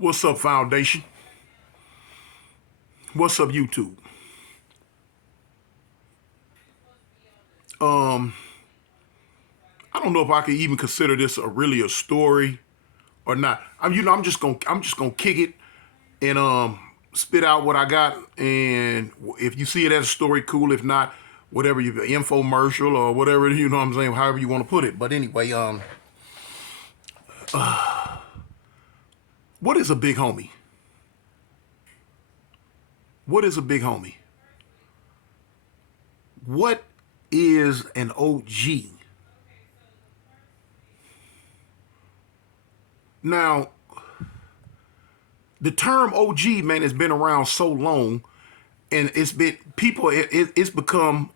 What's up, Foundation? What's up, YouTube? Um, I don't know if I could even consider this really a story or not. I'm just gonna kick it and spit out what I got. And if you see it as a story, cool. If not, whatever you infomercial or whatever what I'm saying, however you want to put it. But anyway, what is a big homie? What is a big homie? What is an OG? Now, the term OG, man, has been around so long, and it's been people. It's become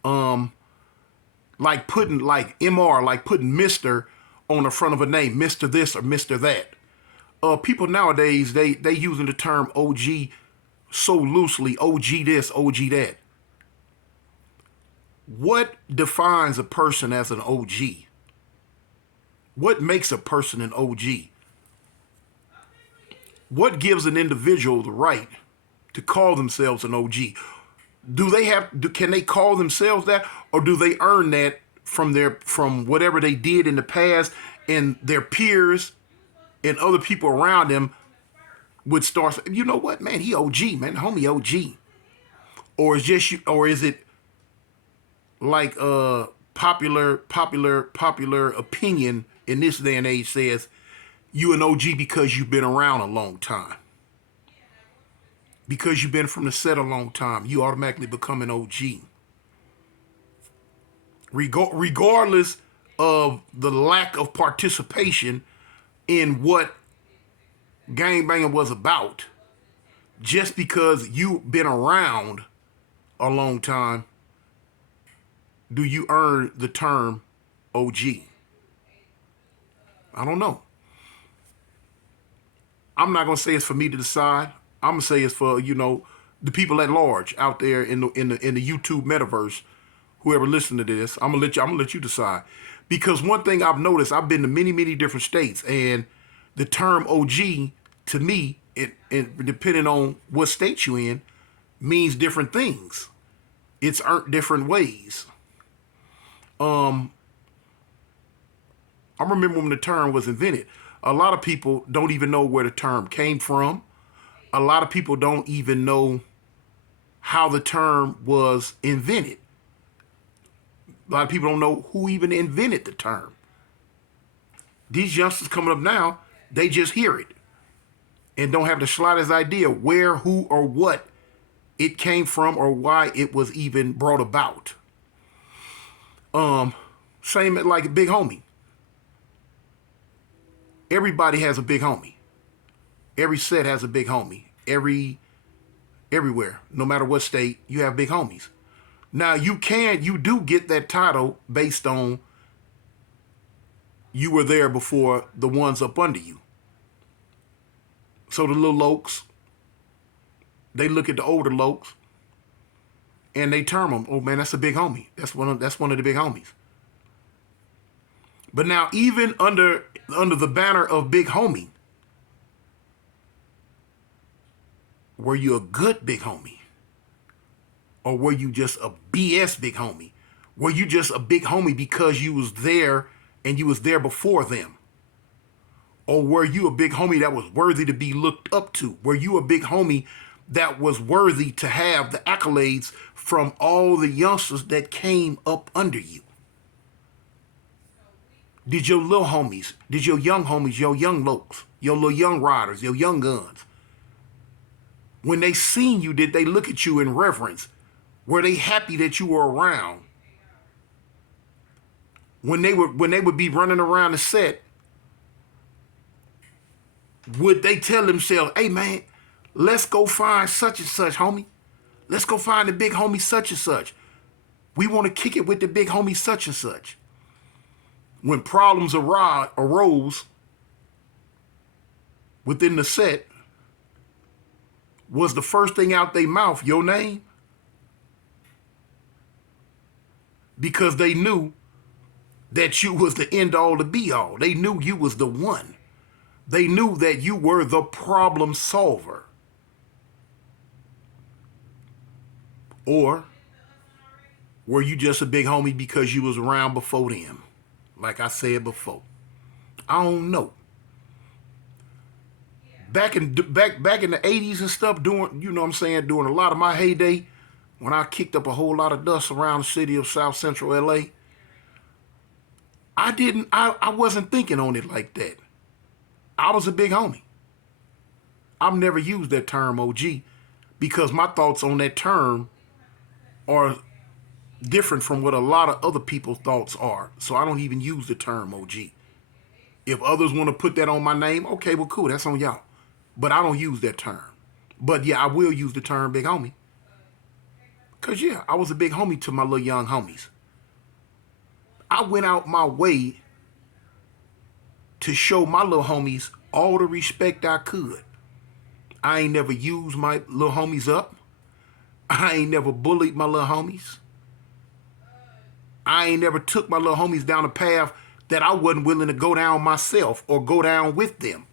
like putting like MR, like putting Mister on the front of a name, Mister this or Mister that. People nowadays they using the term OG so loosely. OG this, OG that. What defines a person as an OG? What makes a person an OG? What gives an individual the right to call themselves an OG? Can they call themselves that, or do they earn that from whatever they did in the past, and their peers and other people around them would start saying, you know what, man, he OG, man, homie OG. Or is it like popular opinion in this day and age says you an OG because you've been around a long time. Because you've been from the set a long time, you automatically become an OG. Regardless of the lack of participation in what gangbanging was about, just because you've been around a long time, do you earn the term OG? I don't know. I'm not gonna say it's for me to decide. I'm gonna say it's for the people at large out there in the YouTube metaverse. Whoever listened to this, I'm gonna let you decide. Because one thing I've noticed, I've been to many different states, and the term OG to me, it depending on what state you in, means different things. It's earned different ways. Um, I remember when the term was invented. A lot of people don't even know where the term came from. A lot of people don't even know how the term was invented. A lot of people don't know who even invented the term. These youngsters coming up now, they just hear it and don't have the slightest idea where, who, or what it came from or why it was even brought about. Same like a big homie. Everybody has a big homie. Every set has a big homie. Everywhere, no matter what state, you have big homies. Now you do get that title based on you were there before the ones up under you. So the little lokes, they look at the older lokes and they term them, oh man, that's a big homie. That's one of the big homies. But now even under the banner of big homie, were you a good big homie? Or were you just a BS big homie? Were you just a big homie because you was there and you was there before them? Or were you a big homie that was worthy to be looked up to? Were you a big homie that was worthy to have the accolades from all the youngsters that came up under you? Did your little homies, did your young homies, your young lokes, your little young riders, your young guns, when they seen you, did they look at you in reverence? Were they happy that you were around? When they would be running around the set, would they tell themselves, hey man, let's go find such and such, homie. Let's go find the big homie such and such. We want to kick it with the big homie such and such. When problems arose within the set, was the first thing out their mouth your name? Because they knew that you was the end all, the be all. They knew you was the one. They knew that you were the problem solver. Or were you just a big homie because you was around before them? Like I said before. I don't know. Back in the 80s and stuff, doing, you know what I'm saying, doing a lot of my heyday, when I kicked up a whole lot of dust around the city of South Central LA, I wasn't thinking on it like that. I was a big homie. I've never used that term OG because my thoughts on that term are different from what a lot of other people's thoughts are. So I don't even use the term OG. If others want to put that on my name, okay, well, cool, that's on y'all. But I don't use that term. But yeah, I will use the term big homie. Because yeah, I was a big homie to my little young homies. I went out my way to show my little homies all the respect I could. I ain't never used my little homies up. I ain't never bullied my little homies. I ain't never took my little homies down a path that I wasn't willing to go down myself or go down with them.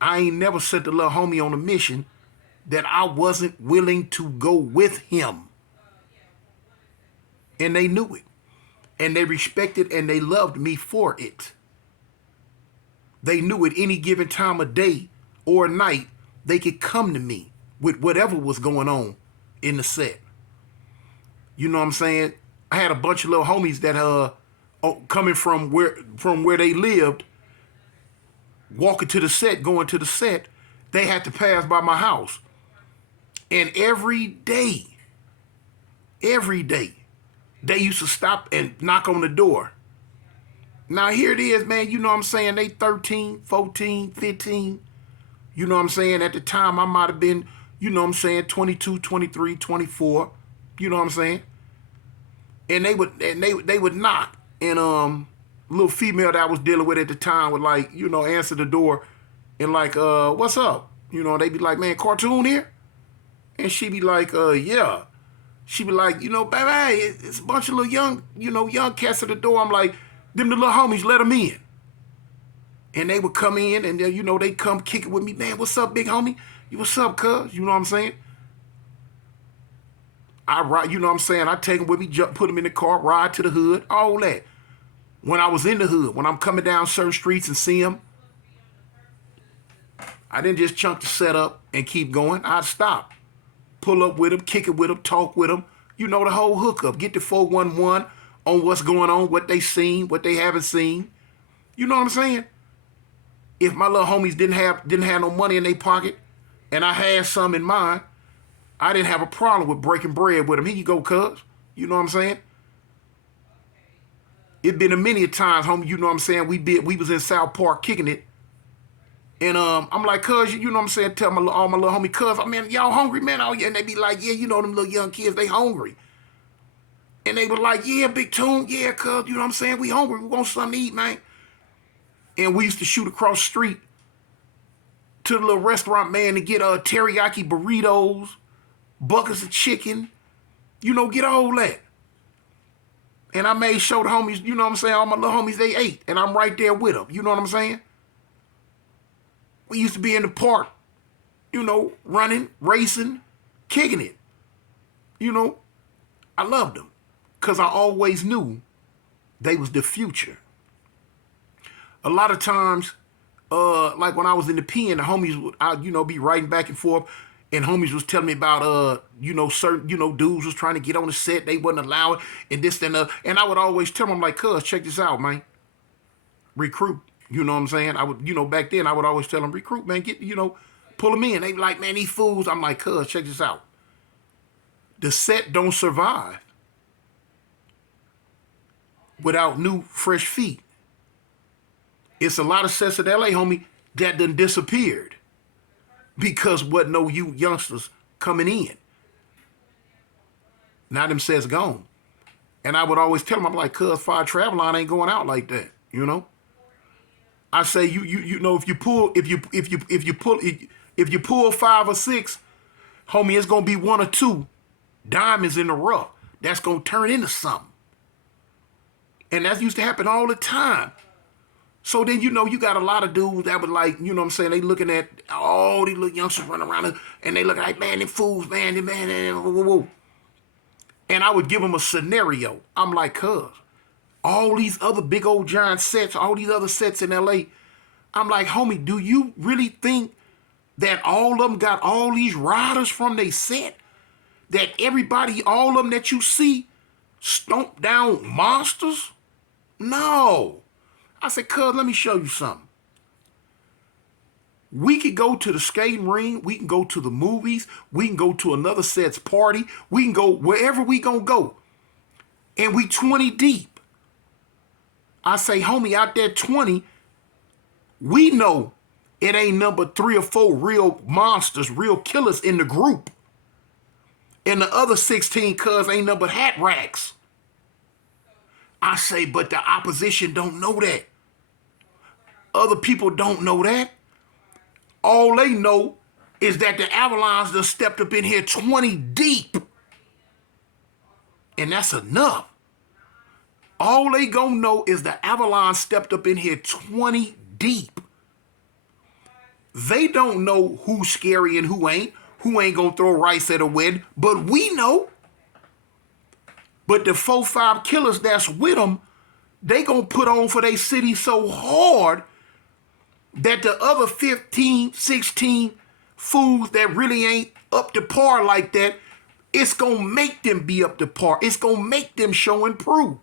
I ain't never sent the little homie on a mission that I wasn't willing to go with him. And they knew it. And they respected and they loved me for it. They knew at any given time of day or night, they could come to me with whatever was going on in the set. You know what I'm saying? I had a bunch of little homies that coming from where they lived, walking to the set, going to the set, they had to pass by my house. And every day, they used to stop and knock on the door. Now here it is, man, you know what I'm saying? They 13, 14, 15. You know what I'm saying? At the time, I might have been, you know what I'm saying, 22, 23, 24. You know what I'm saying? And they would knock. And little female that I was dealing with at the time would, like, you know, answer the door and like, what's up? You know, they be like, man, cartoon here? And she be like, yeah. She be like, you know, baby, it's a bunch of little young cats at the door. I'm like, them the little homies, let them in. And they would come in and, you know, they come kick it with me. Man, what's up, big homie? What's up, cuz? You know what I'm saying? I ride, you know what I'm saying? I take them with me, put them in the car, ride to the hood, all that. When I was in the hood, when I'm coming down certain streets and see them, I didn't just chunk the setup and keep going. I'd stop, pull up with them, kick it with them, talk with them. You know, the whole hookup. Get the 411 on what's going on, what they seen, what they haven't seen. You know what I'm saying? If my little homies didn't have no money in their pocket and I had some in mine, I didn't have a problem with breaking bread with them. Here you go, cuz. You know what I'm saying? It been a many a times, homie, you know what I'm saying? We was in South Park kicking it. And I'm like, cuz, you know what I'm saying? Tell all my little homie, cuz, man, y'all hungry, man? Oh, yeah. And they be like, yeah, you know them little young kids, they hungry. And they were like, yeah, Big Tune, yeah, cuz, you know what I'm saying? We hungry, we want something to eat, man. And we used to shoot across the street to the little restaurant, man, to get teriyaki burritos, buckets of chicken, you know, get all that. And I made sure the homies, you know what I'm saying, all my little homies, they ate. And I'm right there with them, you know what I'm saying? We used to be in the park, you know, running, racing, kicking it. You know, I loved them because I always knew they was the future. A lot of times, like when I was in the pen, the homies would, you know, be writing back and forth, and homies was telling me about, you know, certain, you know, dudes was trying to get on the set, they wasn't allowed, and this and that. And I would always tell them, like, cuz, check this out, man. Recruit. You know what I'm saying? I would, you know, back then I would always tell them, recruit, man, get, you know, pull them in. They be like, man, these fools. I'm like, cuz, check this out. The set don't survive without new, fresh feet. It's a lot of sets in LA, homie, that done disappeared because wasn't no you youngsters coming in. Now them sets gone. And I would always tell them, I'm like, cuz, Fire Travel Line ain't going out like that, you know? I say you know, if you pull 5 or 6, homie, it's gonna be 1 or 2 diamonds in the rough that's gonna turn into something. And that used to happen all the time. So then, you got a lot of dudes that would like, what I'm saying, they looking at all these little youngsters running around and they look like, man, them fools, man, whoa, whoa, whoa. And I would give them a scenario. I'm like, cuz, all these other big old giant sets, all these other sets in LA, I'm like, homie, do you really think that all of them got all these riders from they set? That everybody, all of them that you see, stomp down monsters? No. I said, cuz, let me show you something. We could go to the skating ring. We can go to the movies. We can go to another set's party. We can go wherever we gonna go. And we 20 deep. I say, homie, out there 20, we know it ain't number 3 or 4 real monsters, real killers in the group. And the other 16 cuz ain't number hat racks. I say, but the opposition don't know that. Other people don't know that. All they know is that the Avalanche done stepped up in here 20 deep. And that's enough. All they gonna know is the Avalanche stepped up in here 20 deep. They don't know who's scary and who ain't gonna throw rice at a wedding, but we know. But the 4-5 killers that's with them, they gonna put on for their city so hard that the other 15, 16 fools that really ain't up to par like that, it's gonna make them be up to par. It's gonna make them show and prove.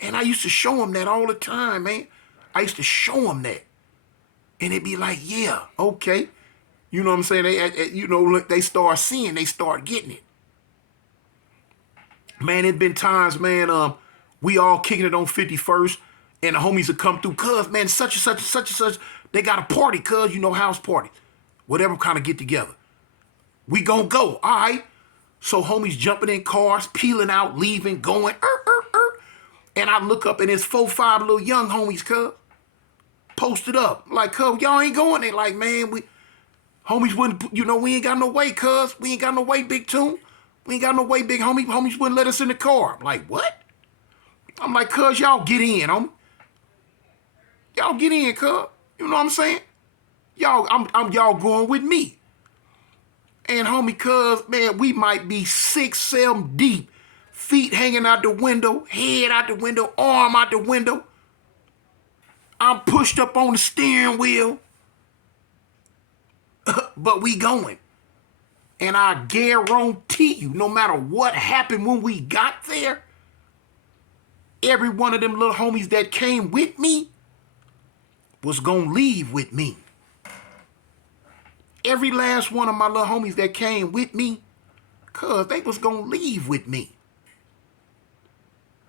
And I used to show them that all the time, man. I used to show them that. And it'd be like, yeah, okay. You know what I'm saying? They start seeing, they start getting it. Man, it been times, man, we all kicking it on 51st, and the homies would come through, cuz, man, such and such and such and such, they got a party, cuz, house party. Whatever kind of get together. We gonna go, all right. So homies jumping in cars, peeling out, leaving, going, And I look up and it's 4-5 little young homies, cuz, posted up. Like, cuz, y'all ain't going. They like, man, homies wouldn't, we ain't got no way, cuz. We ain't got no way, Big Tune. We ain't got no way, big homie. Homies wouldn't let us in the car. I'm like, what? I'm like, cuz, y'all get in, homie. Y'all get in, cuz. You know what I'm saying? Y'all, I'm y'all going with me. And homie, cuz, man, we might be 6, 7 deep. Feet hanging out the window, head out the window, arm out the window. I'm pushed up on the steering wheel. But we going. And I guarantee you, no matter what happened when we got there, every one of them little homies that came with me was going to leave with me. Every last one of my little homies that came with me, cuz they was going to leave with me.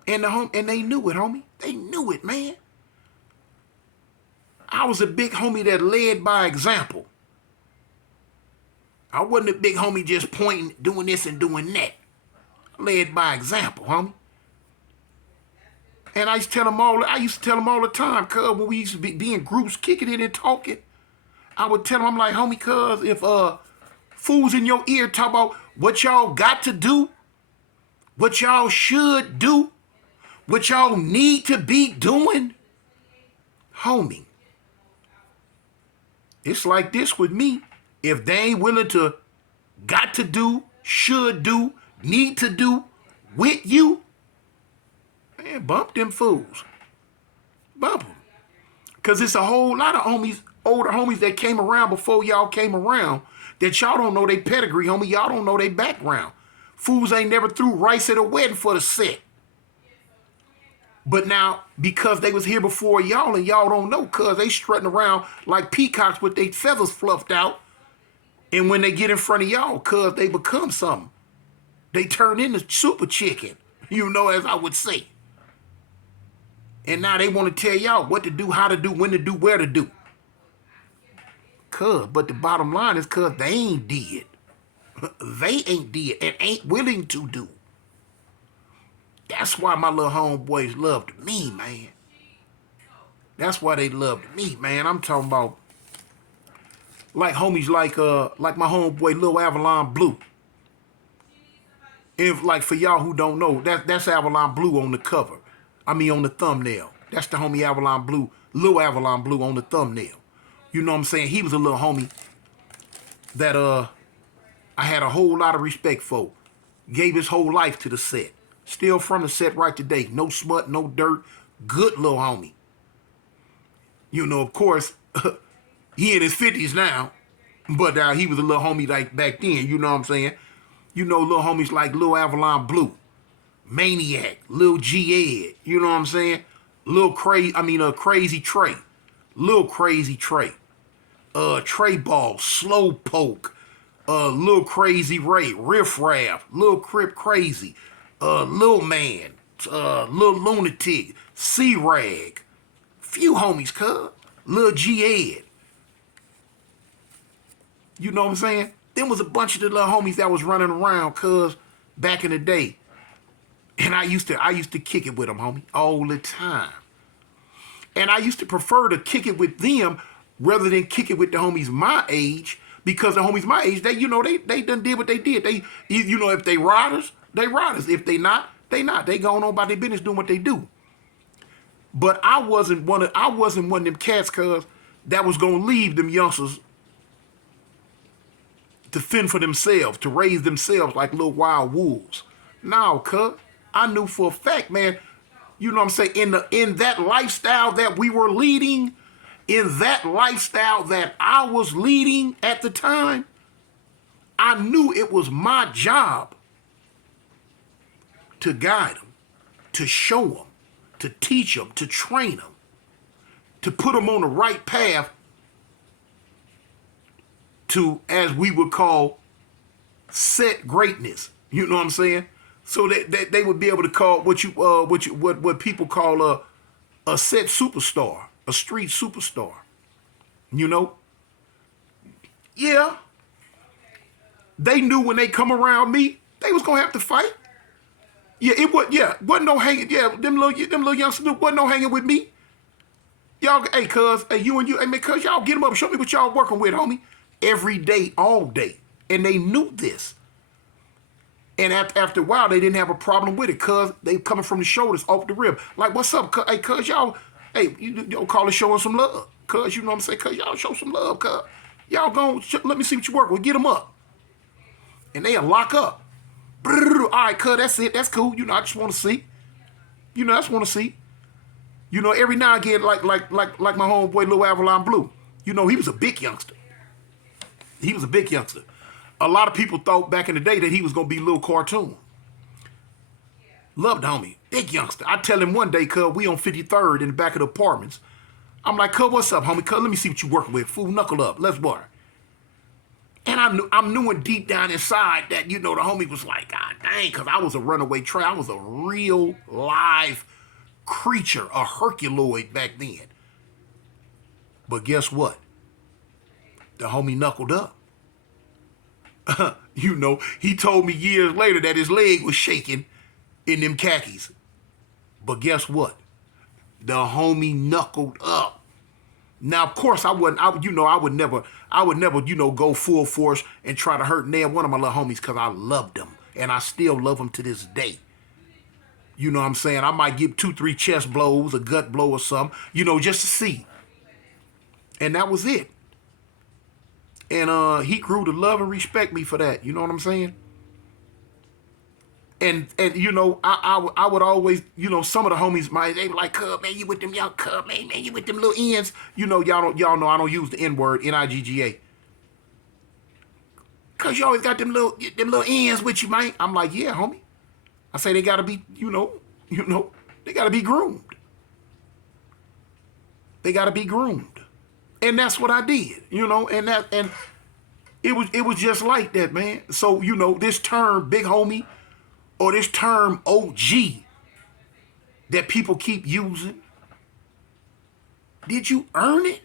And they knew it, homie. They knew it, man. I was a big homie that led by example. I wasn't a big homie just pointing, doing this and doing that. I led by example, homie. And I used to tell them all the time, cuz, when we used to be in groups, kicking it and talking, I would tell them, I'm like, homie, cuz, if fools in your ear talk about what y'all got to do, what y'all should do, what y'all need to be doing, homie, it's like this with me. If they ain't willing to, got to do, should do, need to do with you, man, bump them fools. Bump them. Because it's a whole lot of homies, older homies that came around before y'all came around that y'all don't know their pedigree, homie. Y'all don't know their background. Fools ain't never threw rice at a wedding for the set. But now, because they was here before y'all and y'all don't know, cuz they strutting around like peacocks with their feathers fluffed out. And when they get in front of y'all, cuz they become something. They turn into super chicken, as I would say. And now they want to tell y'all what to do, how to do, when to do, where to do. But the bottom line is, they ain't did. They ain't did and ain't willing to do. That's why my little homeboys loved me, man. That's why they loved me, man. I'm talking about like homies like my homeboy Lil Avalon Blue. If like for y'all who don't know, that's Avalon Blue on the cover. I mean on the thumbnail. That's the homie Avalon Blue, Lil Avalon Blue on the thumbnail. You know what I'm saying? He was a little homie that I had a whole lot of respect for. Gave his whole life to the set. Still from the set right today. No smut, no dirt. Good little homie. You know, of course, he in his 50s now, but he was a little homie like back then. You know what I'm saying? You know, little homies like Lil Avalon Blue, Maniac, Lil G Ed. You know what I'm saying? Crazy Trey, Lil Crazy Trey, Trey Ball, Slowpoke, Lil Crazy Ray, Riff Raff, Lil Crip Crazy, Lil Man, Lil Lunatic, C-Rag, few homies, cuz, Lil G Ed. You know what I'm saying? There was a bunch of the little homies that was running around, cuz, back in the day. And I used to kick it with them, homie, all the time. And I used to prefer to kick it with them rather than kick it with the homies my age, because the homies my age, they done did what they did. They, if they riders, they riders. If they not, they not. They going on about their business doing what they do. But I wasn't one of them cats, cuz, that was gonna leave them youngsters to fend for themselves, to raise themselves like little wild wolves. Now, cuz, I knew for a fact, man, you know what I'm saying, in that lifestyle that we were leading, in that lifestyle that I was leading at the time, I knew it was my job to guide them, to show them, to teach them, to train them, to put them on the right path to, as we would call, set greatness. You know what I'm saying? So that they would be able to call what people call a set superstar, a street superstar. You know? Yeah. They knew when they come around me, they was gonna have to fight. Wasn't no hanging. Yeah, them little youngsters wasn't no hanging with me. Y'all, hey, cuz, hey, you and you, hey, man, cuz, y'all get them up, show me what y'all working with, homie. Every day, all day. And they knew this. And after a while, they didn't have a problem with it, cuz they coming from the shoulders, off the rib. Like, what's up, cuz? Hey, cuz, y'all, hey, you don't call it showing some love. Cuz, you know what I'm saying? Cuz, y'all show some love, cuz. Y'all go, let me see what you work with. Get them up. And they'll lock up. All right, cuz, that's it. That's cool. You know, I just want to see. You know, I just want to see. You know, every now and again, like my homeboy Lil Avalon Blue. You know, he was a big youngster. He was a big youngster. A lot of people thought back in the day that he was going to be Lil Cartoon. Loved homie. Big youngster. I tell him one day, cuz, we on 53rd in the back of the apartments. I'm like, cuz, what's up, homie? Cuz, let me see what you working with. Fool, knuckle up. Let's bar. And I'm knowing deep down inside that, you know, the homie was like, God dang, because I was a runaway train. I was a real live creature, a Herculoid back then. But guess what? The homie knuckled up. You know, he told me years later that his leg was shaking in them khakis. But guess what? The homie knuckled up. Now, of course, I would never, go full force and try to hurt nail one of my little homies, because I loved them. And I still love them to this day. You know what I'm saying? I might give 2-3 chest blows, a gut blow or something, you know, just to see. And that was it. And he grew to love and respect me for that. You know what I'm saying? And you know, I would always, you know, some of the homies, they were like, cub, man, you with them young cub, man, you with them little ends. You know, y'all know I don't use the N-word, N-I-G-G-A. Cause you always got them little ends with you, man. I'm like, yeah, homie. I say they gotta be, you know, they gotta be groomed. They gotta be groomed. And that's what I did, you know, and it was just like that, man. So, you know, this term big homie or this term OG that people keep using, did you earn it?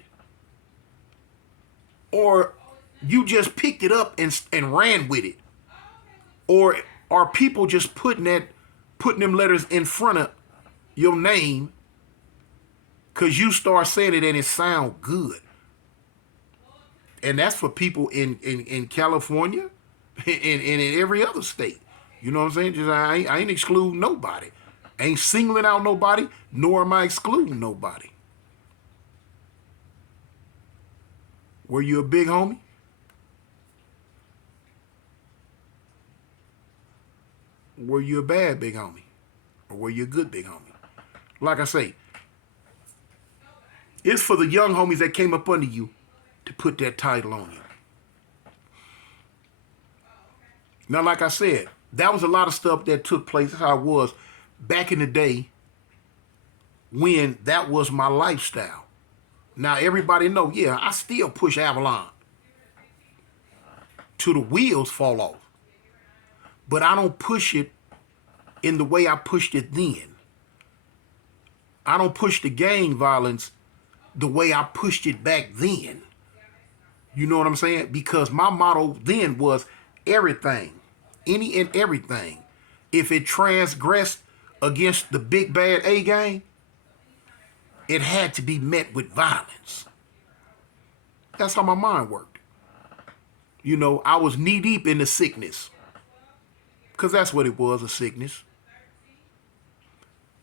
Or you just picked it up and ran with it? Or are people just putting them letters in front of your name because you start saying it and it sound good? And that's for people in California and in every other state. You know what I'm saying? Just I ain't exclude nobody. Ain't singling out nobody, nor am I excluding nobody. Were you a big homie? Were you a bad big homie? Or were you a good big homie? Like I say, it's for the young homies that came up under you to put that title on you. Now, like I said, that was a lot of stuff that took place. That's how it was back in the day when that was my lifestyle. Now, everybody know, yeah, I still push Avalon till the wheels fall off. But I don't push it in the way I pushed it then. I don't push the gang violence the way I pushed it back then. You know what I'm saying? Because my motto then was everything, any and everything. If it transgressed against the big bad A gang, it had to be met with violence. That's how my mind worked. You know, I was knee deep in the sickness. Because that's what it was, a sickness.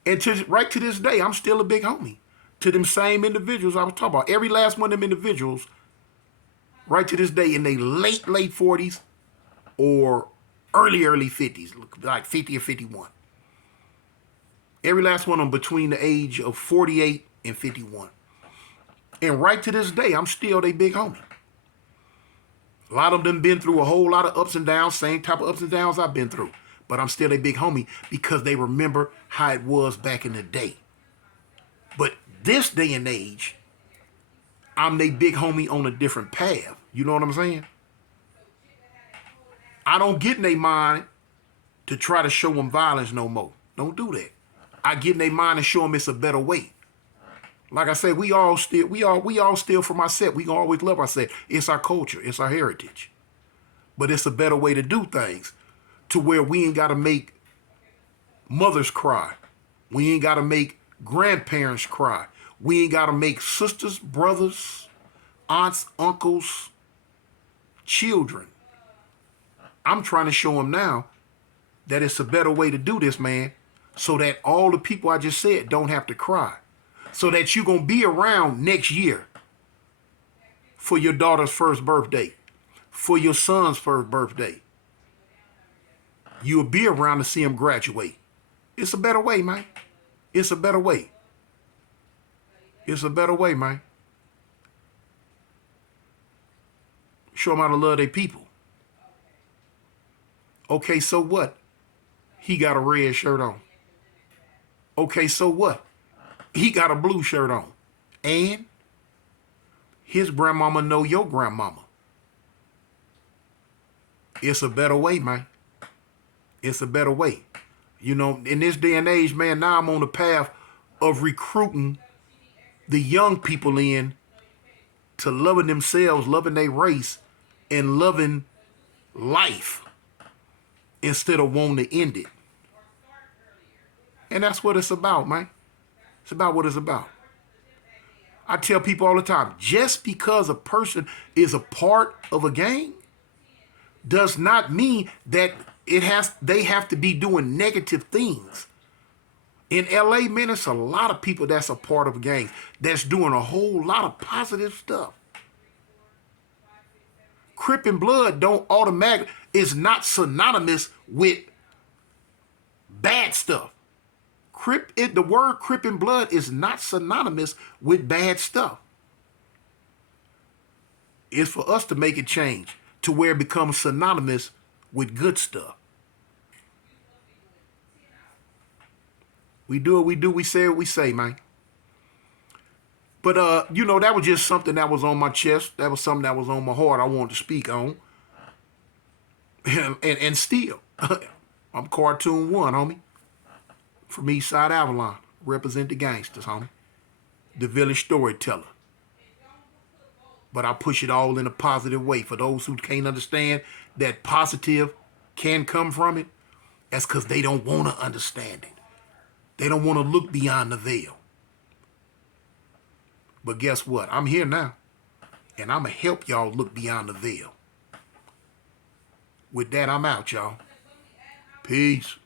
And right to this day, I'm still a big homie to them same individuals I was talking about. Every last one of them individuals, right to this day, in their late 40s or early 50s, like 50 or 51. Every last one of them between the age of 48 and 51. And right to this day, I'm still their big homie. A lot of them been through a whole lot of ups and downs, same type of ups and downs I've been through. But I'm still a big homie because they remember how it was back in the day. But this day and age, I'm their big homie on a different path. You know what I'm saying? I don't get in their mind to try to show them violence no more. Don't do that. I get in their mind and show them it's a better way. Like I said, we all still from our set. We gonna always love our set. It's our culture. It's our heritage. But it's a better way to do things to where we ain't got to make mothers cry. We ain't got to make grandparents cry. We ain't got to make sisters, brothers, aunts, uncles, children. I'm trying to show them now that it's a better way to do this, man, so that all the people I just said don't have to cry. So that you're going to be around next year for your daughter's first birthday, for your son's first birthday. You'll be around to see him graduate. It's a better way, man. It's a better way. It's a better way, man. Show them how to love their people. Okay, so what? He got a red shirt on. Okay, so what? He got a blue shirt on. And his grandmama know your grandmama. It's a better way, man. It's a better way. You know, in this day and age, man, now I'm on the path of recruiting the young people in to loving themselves, loving their race, and loving life instead of wanting to end it. And that's what it's about, man. It's about what it's about. I tell people all the time, just because a person is a part of a gang does not mean that they have to be doing negative things. In LA, man, it's a lot of people that's a part of a gang that's doing a whole lot of positive stuff. Crip and blood don't automatically, is not synonymous with bad stuff. The word Crip and blood is not synonymous with bad stuff. It's for us to make it change to where it becomes synonymous with good stuff. We do what we do, we say what we say, man. But, you know, that was just something that was on my chest. That was something that was on my heart I wanted to speak on. And still, I'm Cartoon 1, homie. From Eastside Avalon. Represent the gangsters, homie. The village storyteller. But I push it all in a positive way. For those who can't understand that positive can come from it, that's because they don't want to understand it. They don't want to look beyond the veil. But guess what? I'm here now. And I'm going to help y'all look beyond the veil. With that, I'm out, y'all. Peace.